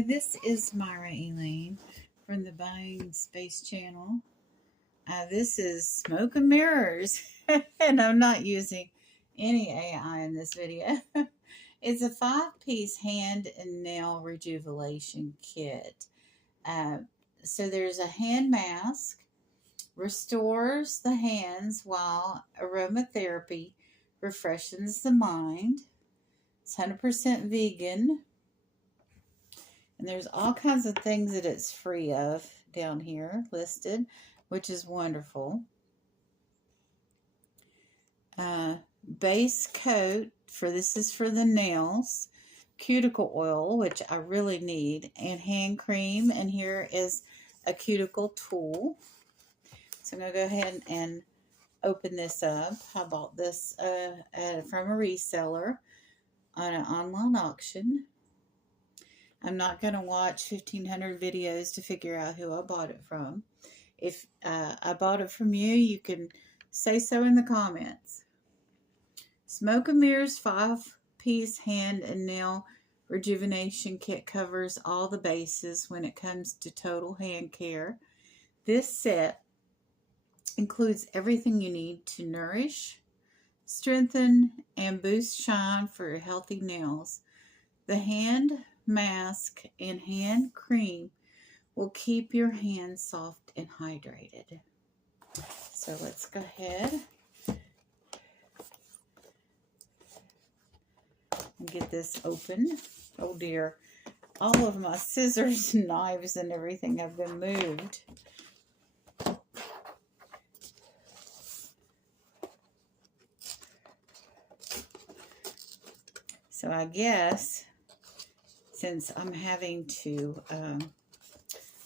Hello, this is Myra Elaine from the Buying Space channel. This is Smoke and Mirrors, and I'm not using any AI in this video. It's a 5-piece hand and nail rejuvenation kit. So there's a hand mask, restores the hands while aromatherapy refreshes the mind. It's 100% vegan. And there's all kinds of things that it's free of down here listed, which is wonderful. Base coat, this is for the nails. Cuticle oil, which I really need. And hand cream. And here is a cuticle tool. So I'm going to go ahead and open this up. I bought this from a reseller on an online auction. I'm not going to watch 1,500 videos to figure out who I bought it from. If I bought it from you, you can say so in the comments. Smoke and Mirrors 5-piece hand and nail rejuvenation kit covers all the bases when it comes to total hand care. This set includes everything you need to nourish, strengthen, and boost shine for healthy nails. The hand mask and hand cream will keep your hands soft and hydrated. So let's go ahead and get this open. Oh dear, all of my scissors and knives and everything have been moved. So I guess since I'm having to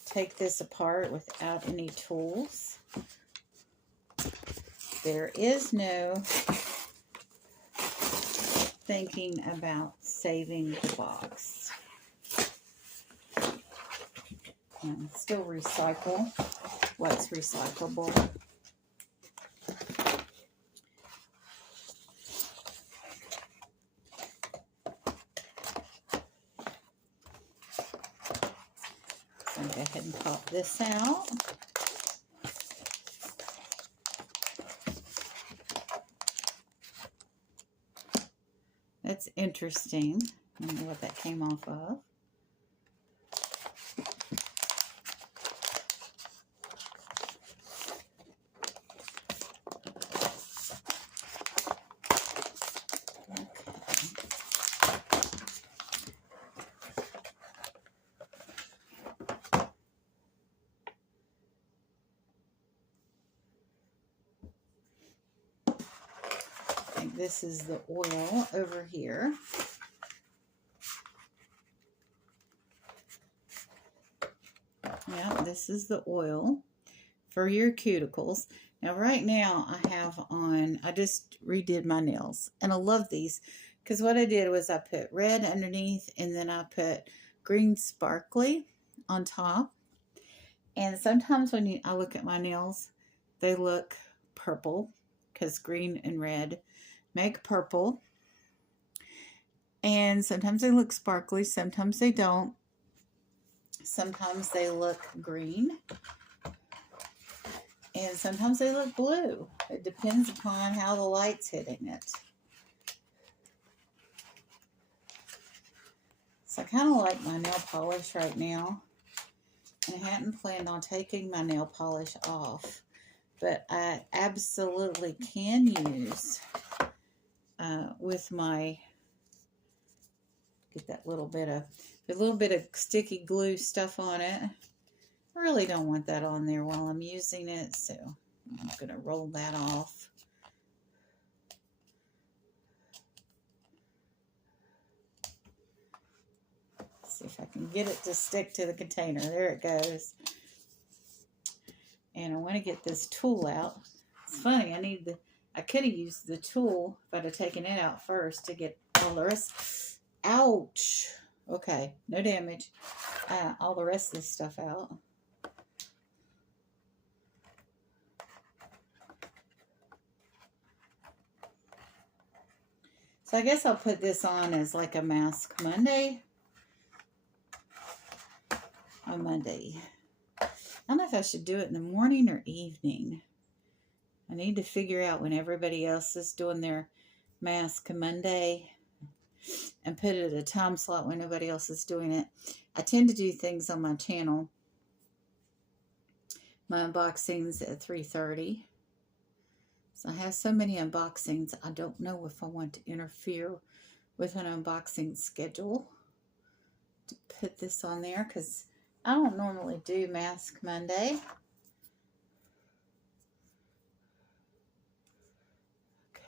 take this apart without any tools, there is no thinking about saving the box. And still recycle what's recyclable. So go ahead and pop this out. That's interesting. I don't know what that came off of. This is the oil over here. Yeah, this is the oil for your cuticles. Now, right now, I just redid my nails. And I love these because what I did was I put red underneath and then I put green sparkly on top. And sometimes when I look at my nails, they look purple because green and red make purple. And sometimes they look sparkly, sometimes they don't. Sometimes they look green. And sometimes they look blue. It depends upon how the light's hitting it. So I kind of like my nail polish right now. And I hadn't planned on taking my nail polish off. But I absolutely can use with my, get that little bit of sticky glue stuff on it. I really don't want that on there while I'm using it, so I'm going to roll that off. See if I can get it to stick to the container. There it goes. And I want to get this tool out. It's funny, I could have used the tool if I'd have taken it out first to get all the rest. Ouch! Okay, no damage. All the rest of this stuff out. So I guess I'll put this on as like a Mask Monday. on Monday. I don't know if I should do it in the morning or evening. I need to figure out when everybody else is doing their mask Monday and put it at a time slot when nobody else is doing it. I tend to do things on my channel. My unboxings at 3:30. So I have so many unboxings, I don't know if I want to interfere with an unboxing schedule to put this on there, because I don't normally do Mask Monday.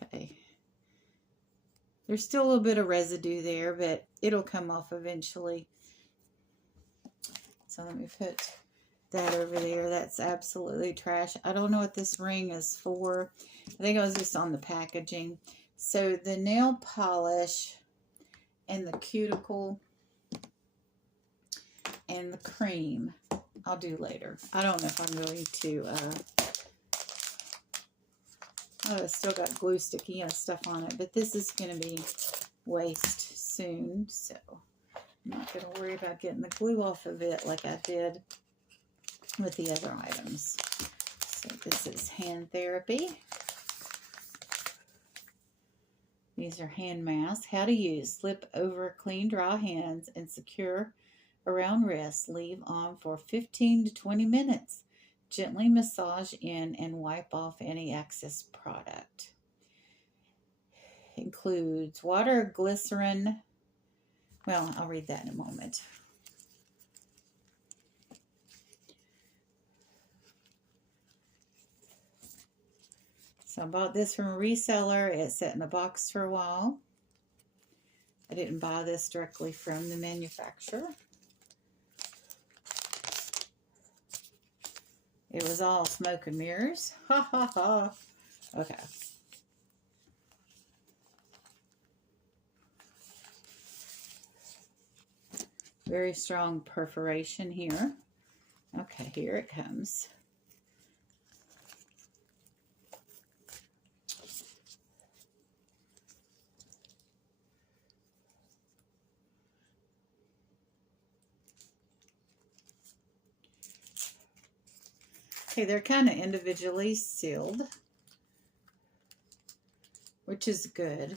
Okay. There's still a little bit of residue there, but it'll come off eventually. So let me put that over there. That's absolutely trash. I don't know what this ring is for. I think it was just on the packaging. So the nail polish and the cuticle and the cream I'll do later. I don't know if I'm going to oh, it's still got glue sticky and stuff on it, but this is going to be waste soon, so I'm not going to worry about getting the glue off of it like I did with the other items. So this is hand therapy. These are hand masks. How to use. Slip over clean, dry hands and secure around wrists. Leave on for 15 to 20 minutes. Gently massage in and wipe off any excess product. Includes water, glycerin. Well, I'll read that in a moment. So I bought this from a reseller. It sat in a box for a while. I didn't buy this directly from the manufacturer. It was all smoke and mirrors. Ha ha ha. Okay. Very strong perforation here. Okay, here it comes. Okay, they're kind of individually sealed, which is good.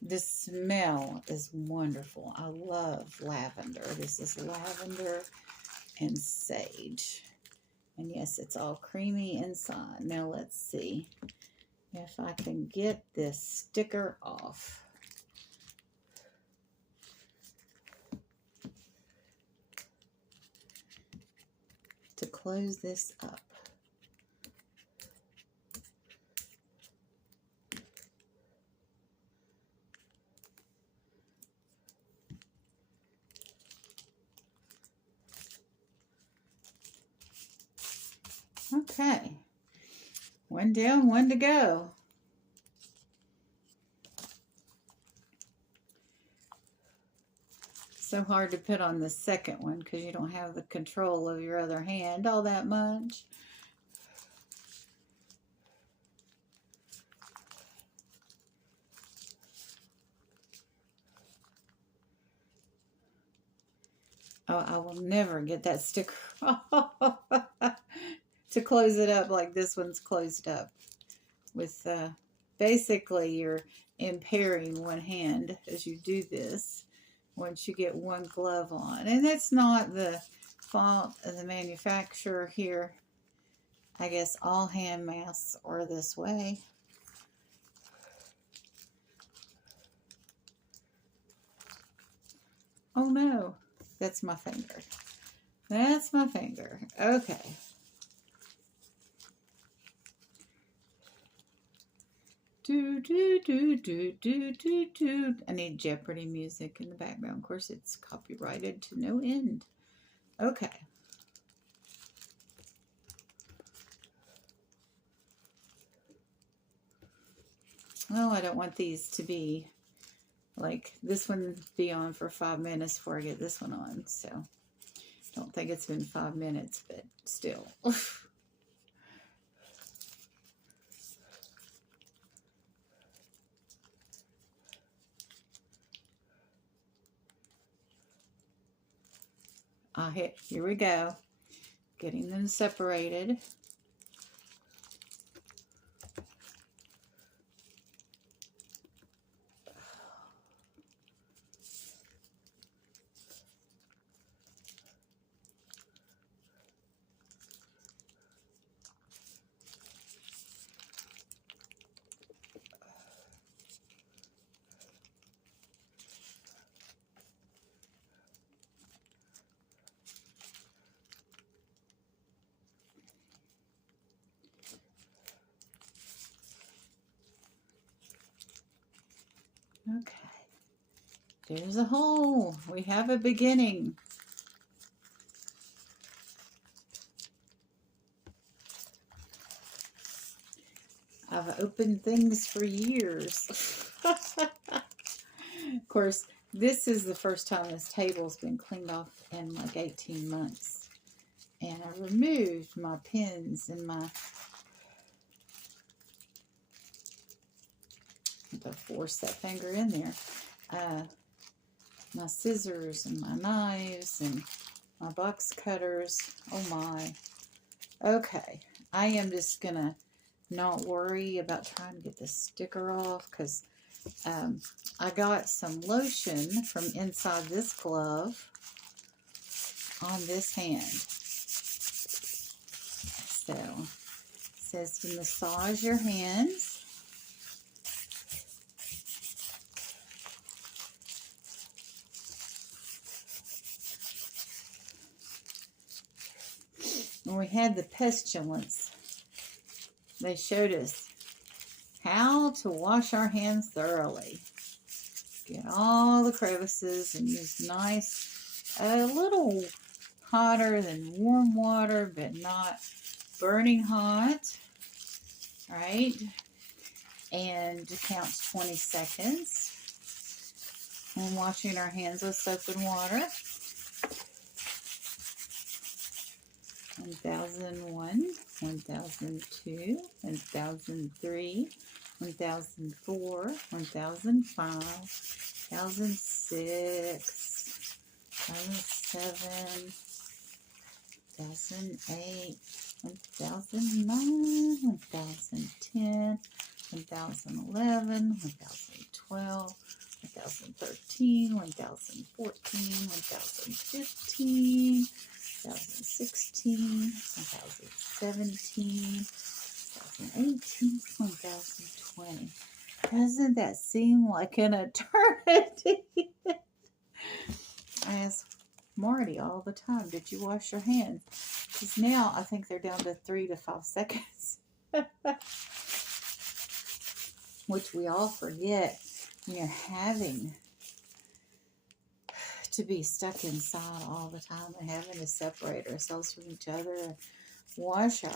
The smell is wonderful. I love lavender. This is lavender and sage. And yes, it's all creamy inside. Now let's see if I can get this sticker off. To close this up. Okay, one down, one to go. So hard to put on the second one because you don't have the control of your other hand all that much. Oh, I will never get that sticker to close it up like this one's closed up. With basically you're impairing one hand as you do this once you get one glove on. And that's not the fault of the manufacturer here. I guess all hand masks are this way. Oh no, that's my finger. That's my finger. Okay. Do, do, do, do, do, do, do. I need Jeopardy music in the background. Of course, it's copyrighted to no end. Okay. Well, I don't want these to be like this one be on for 5 minutes before I get this one on. So, I don't think it's been 5 minutes, but still. Here we go. Getting them separated. Okay. There's a hole. We have a beginning. I've opened things for years. Of course, this is the first time this table's been cleaned off in like 18 months. And I removed my pins and my, to force that finger in there, my scissors and my knives and my box cutters. Oh my. Okay, I am just gonna not worry about trying to get the sticker off, because I got some lotion from inside this glove on this hand. So it says to massage your hands. When we had the pestilence, they showed us how to wash our hands thoroughly. Get all the crevices and use nice, a little hotter than warm water, but not burning hot, right? And it counts 20 seconds when washing our hands with soap and water. 1001, 1002, 1003, 1004, 1005, 1006, 1007, 1008, 1009, 1010, 1011, 1012, 1013, 1014, 1015, 2016, 2017, 2018, 2020. Doesn't that seem like an eternity? I ask Marty all the time, did you wash your hands? Because now I think they're down to 3 to 5 seconds. Which we all forget when you're having to be stuck inside all the time and having to separate ourselves from each other and wash our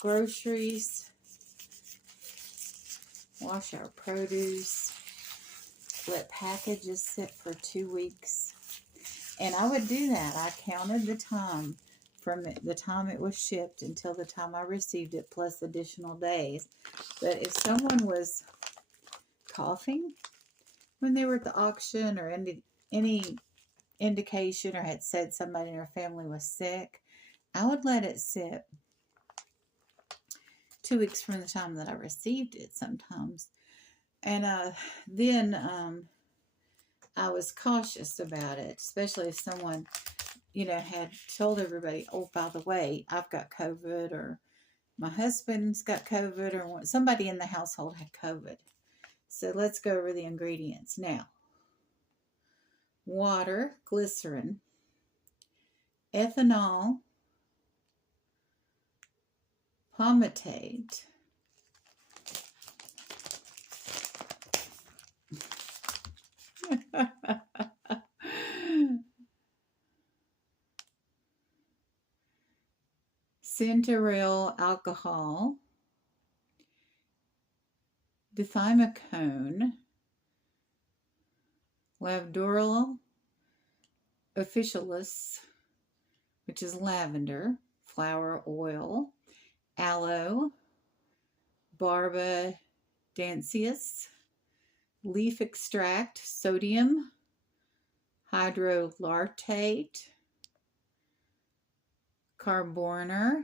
groceries, wash our produce, let packages sit for 2 weeks. And I would do that. I counted the time from the time it was shipped until the time I received it, plus additional days. But if someone was coughing when they were at the auction, or any indication, or had said somebody in their family was sick, I would let it sit 2 weeks from the time that I received it sometimes. And then I was cautious about it, especially if someone, had told everybody, oh, by the way, I've got COVID, or my husband's got COVID, or somebody in the household had COVID. So let's go over the ingredients now. Water, glycerin, ethanol, palmitate, centauryl alcohol, dithymocone, lavandula officinalis, which is lavender, flower oil, aloe, barbadensis, leaf extract, sodium hydrolartate, carborner,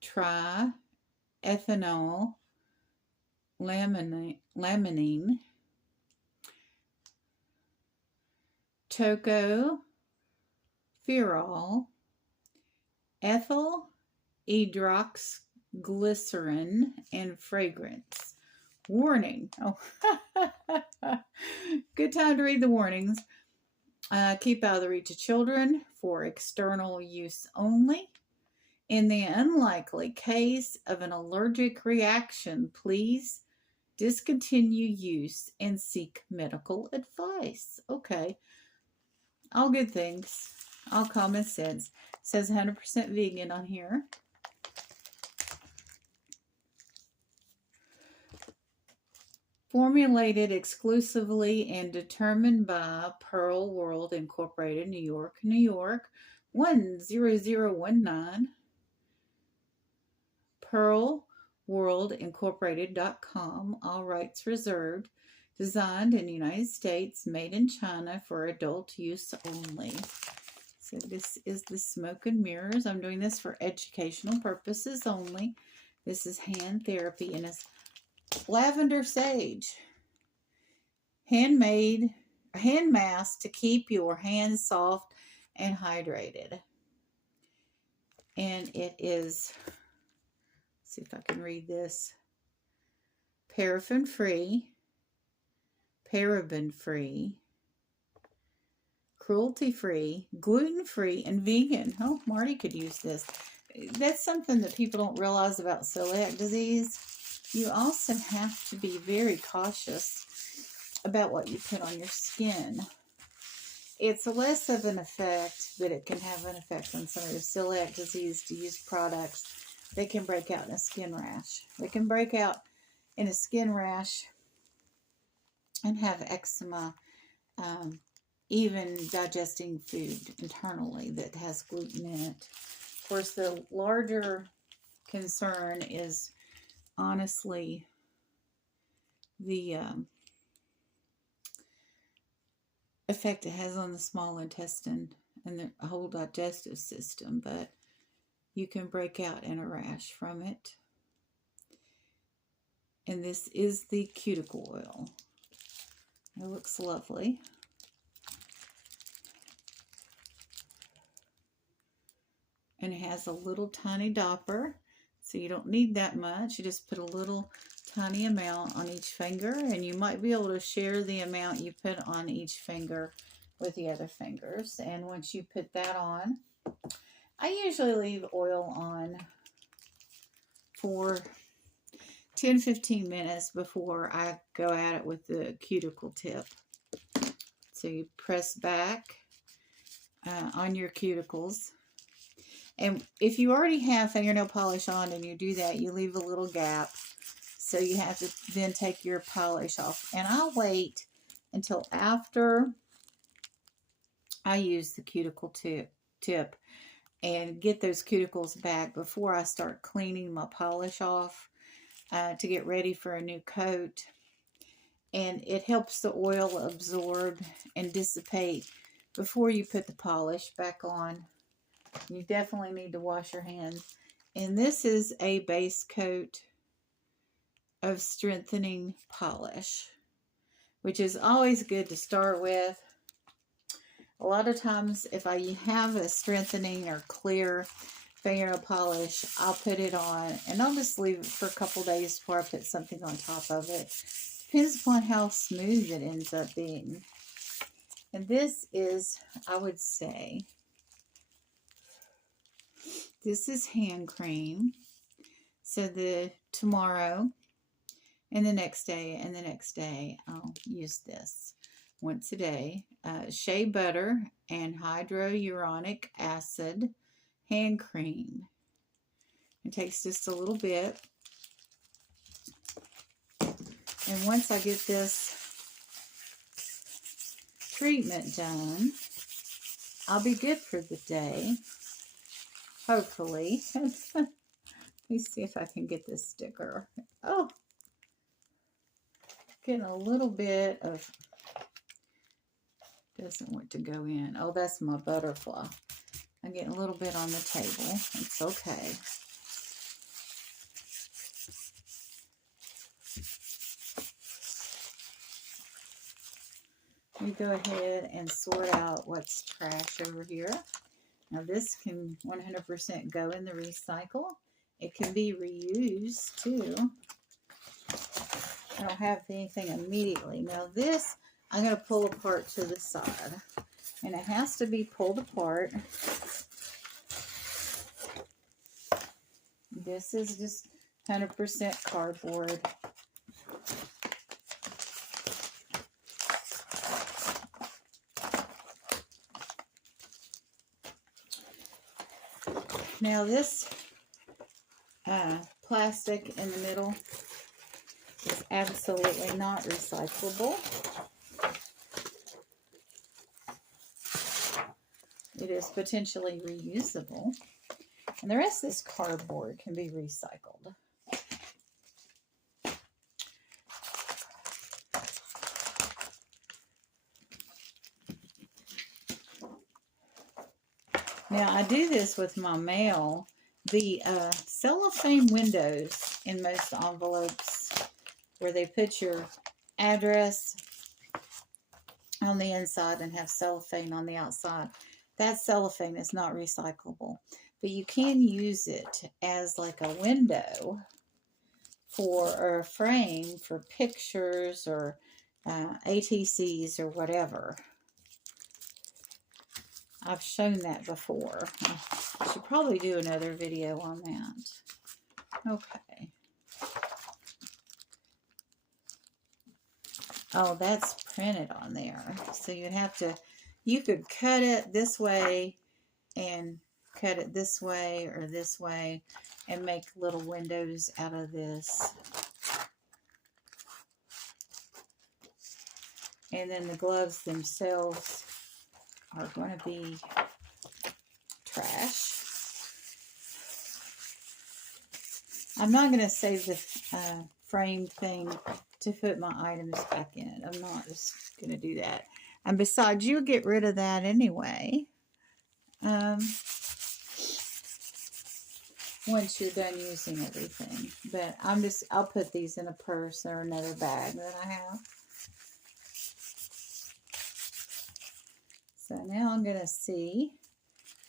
triethanol, laminine, tocopherol, ethyl hydroxyglycerin, and fragrance. Warning. Oh, good time to read the warnings. Keep out of the reach of children, for external use only. In the unlikely case of an allergic reaction, please discontinue use and seek medical advice. Okay. All good things. All common sense. It says 100% vegan on here. Formulated exclusively and determined by Pearl World Incorporated, New York, New York, 10019. PearlWorldIncorporated.com. All rights reserved. Designed in the United States, made in China for adult use only. So this is the smoke and mirrors. I'm doing this for educational purposes only. This is hand therapy, and it's lavender sage. Handmade hand mask to keep your hands soft and hydrated. And it is, let's see if I can read this, paraffin free, paraben free, cruelty free, gluten free, and vegan. Oh, Marty could use this. That's something that people don't realize about celiac disease. You also have to be very cautious about what you put on your skin. It's less of an effect, but it can have an effect on some of your celiac disease to use products. They can break out in a skin rash. They can break out in a skin rash and have eczema, even digesting food internally that has gluten in it. Of course, the larger concern is honestly the effect it has on the small intestine and the whole digestive system, but you can break out in a rash from it. And this is the cuticle oil. It looks lovely. And it has a little tiny dopper, so you don't need that much. You just put a little tiny amount on each finger, and you might be able to share the amount you put on each finger with the other fingers. And once you put that on, I usually leave oil on for 10-15 minutes before I go at it with the cuticle tip. So you press back on your cuticles. And if you already have fingernail polish on and you do that, you leave a little gap. So you have to then take your polish off. And I'll wait until after I use the cuticle tip and get those cuticles back before I start cleaning my polish off to get ready for a new coat. And it helps the oil absorb and dissipate before you put the polish back on. You definitely need to wash your hands. And this is a base coat of strengthening polish, which is always good to start with. A lot of times if I have a strengthening or clear fingernail polish, I'll put it on and I'll just leave it for a couple days before I put something on top of it. Depends upon how smooth it ends up being. And this is, I would say, this is hand cream. So tomorrow and the next day and the next day, I'll use this once a day. Shea butter and hyaluronic acid hand cream. It takes just a little bit. And once I get this treatment done, I'll be good for the day. Hopefully. Let me see if I can get this sticker. Oh, getting a little bit of, doesn't want to go in. Oh, that's my butterfly. I'm getting a little bit on the table. It's okay. We go ahead and sort out what's trash over here. Now this can 100% go in the recycle. It can be reused too. I don't have anything immediately. Now this, I'm going to pull apart to the side. And it has to be pulled apart. This is just 100% cardboard. Now this plastic in the middle is absolutely not recyclable. It is potentially reusable. And the rest of this cardboard can be recycled. Now I do this with my mail. The cellophane windows in most envelopes where they put your address on the inside and have cellophane on the outside. That cellophane is not recyclable, but you can use it as like a window or a frame for pictures or ATCs or whatever. I've shown that before. I should probably do another video on that. Okay. Oh, that's printed on there. So you'd have to, you could cut it this way and cut it this way or this way and make little windows out of this. And then the gloves themselves are going to be trash. I'm not going to save the frame thing to put my items back in it. I'm not just going to do that. And besides, you'll get rid of that anyway. Once you're done using everything. But I'll put these in a purse or another bag that I have. So now I'm going to see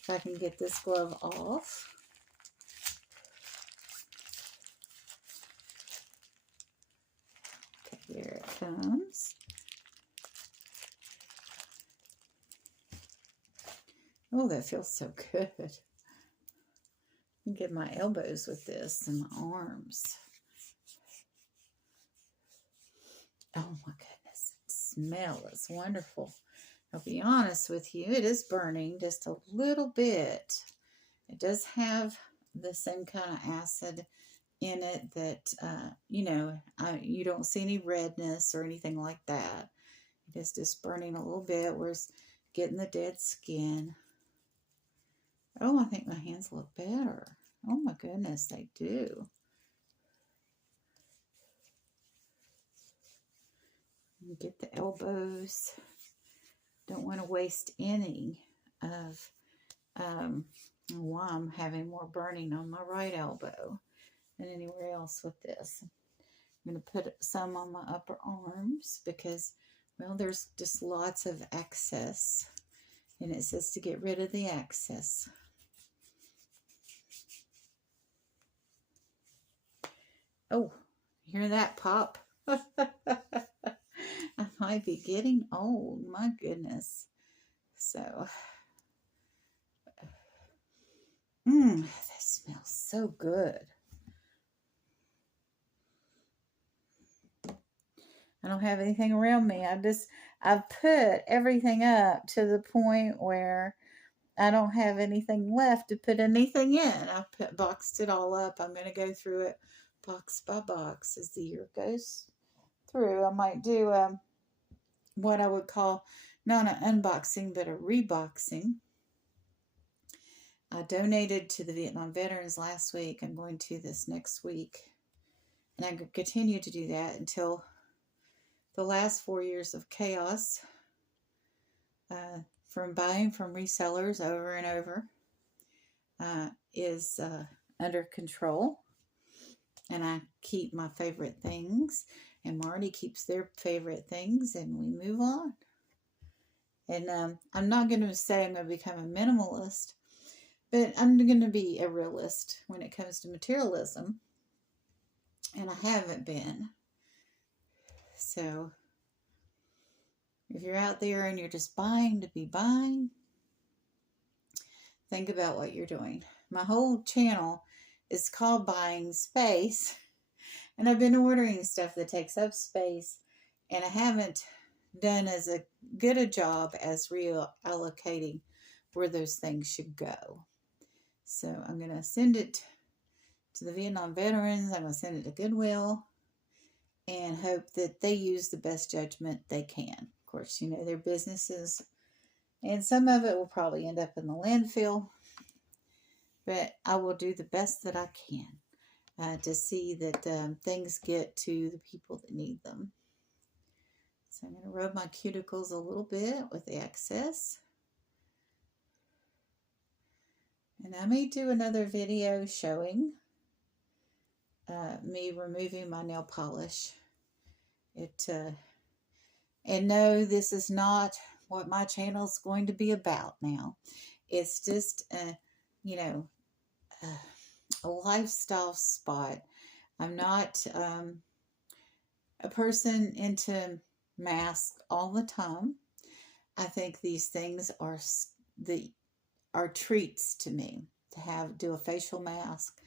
if I can get this glove off. Okay, here it comes. Oh, that feels so good. I can get my elbows with this and my arms. Oh my goodness, the smell is wonderful. I'll be honest with you, it is burning just a little bit. It does have the same kind of acid in it that, you don't see any redness or anything like that. It is just burning a little bit where it's getting the dead skin. Oh, I think my hands look better. Oh my goodness, they do. Get the elbows. Don't want to waste any of why I'm having more burning on my right elbow than anywhere else with this. I'm going to put some on my upper arms because, well, there's just lots of excess. And it says to get rid of the excess. Oh, hear that pop? I might be getting old. My goodness. So, that smells so good. I don't have anything around me. I've put everything up to the point where I don't have anything left to put anything in. I've boxed it all up. I'm going to go through it box by box as the year goes through. I might do what I would call not an unboxing, but a reboxing. I donated to the Vietnam veterans last week. I'm going to this next week. And I continue to do that until the last 4 years of chaos from buying from resellers over and over. is under control. And I keep my favorite things. And Marty keeps their favorite things. And we move on. And I'm not going to say I'm going to become a minimalist. But I'm going to be a realist when it comes to materialism. And I haven't been. So if you're out there and you're just buying to be buying, think about what you're doing. My whole channel is called Buying Space. And I've been ordering stuff that takes up space. And I haven't done as a good a job as reallocating where those things should go. So I'm going to send it to the Vietnam veterans. I'm going to send it to Goodwill and hope that they use the best judgment they can. Of course, you know, their businesses, and some of it will probably end up in the landfill, but I will do the best that I can to see that things get to the people that need them. So I'm going to rub my cuticles a little bit with the excess. And I may do another video showing me removing my nail polish. And no, this is not what my channel is going to be about now. It's just, you know, a lifestyle spot. I'm not a person into masks all the time. I think these things are treats to me, to do a facial mask,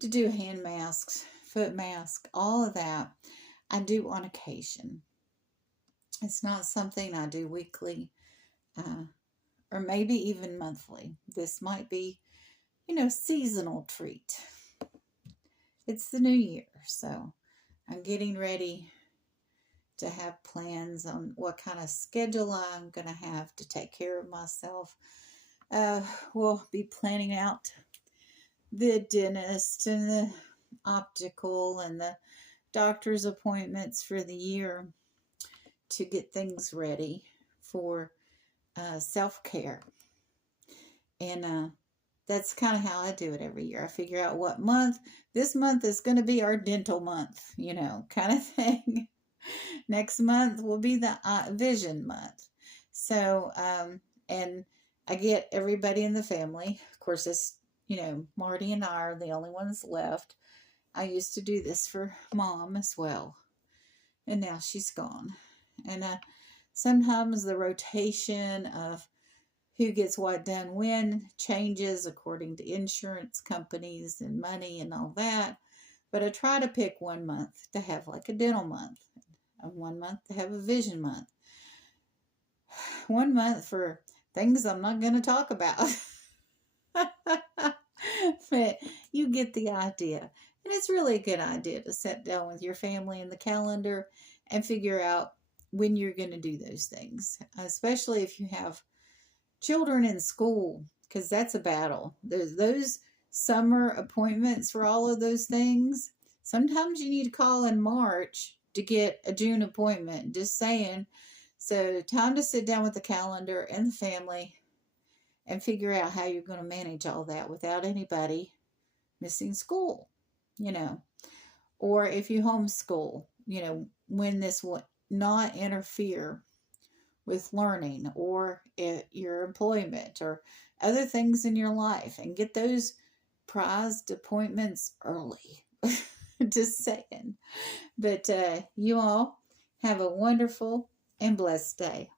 to do hand masks, foot mask, all of that I do on occasion. It's not something I do weekly or maybe even monthly. This might be, you know, seasonal treat. It's the new year, so I'm getting ready to have plans on what kind of schedule I'm going to have to take care of myself. We'll be planning out the dentist and the optical and the doctor's appointments for the year to get things ready for self-care. And that's kind of how I do it every year. I figure out what month. This month is going to be our dental month, you know, kind of thing. Next month will be the vision month. So, and I get everybody in the family. Of course, this, you know, Marty and I are the only ones left. I used to do this for Mom as well. And now she's gone. And sometimes the rotation of who gets what done when changes according to insurance companies and money and all that. But I try to pick 1 month to have like a dental month, and 1 month to have a vision month. 1 month for things I'm not going to talk about. But you get the idea. And it's really a good idea to sit down with your family in the calendar and figure out when you're going to do those things, especially if you have children in school, because that's a battle. Those summer appointments for all of those things. Sometimes you need to call in March to get a June appointment, just saying. So time to sit down with the calendar and the family and figure out how you're going to manage all that without anybody missing school, you know. Or if you homeschool, you know, when this will not interfere with learning or your employment or other things in your life, and get those prized appointments early. Just saying. But you all have a wonderful and blessed day.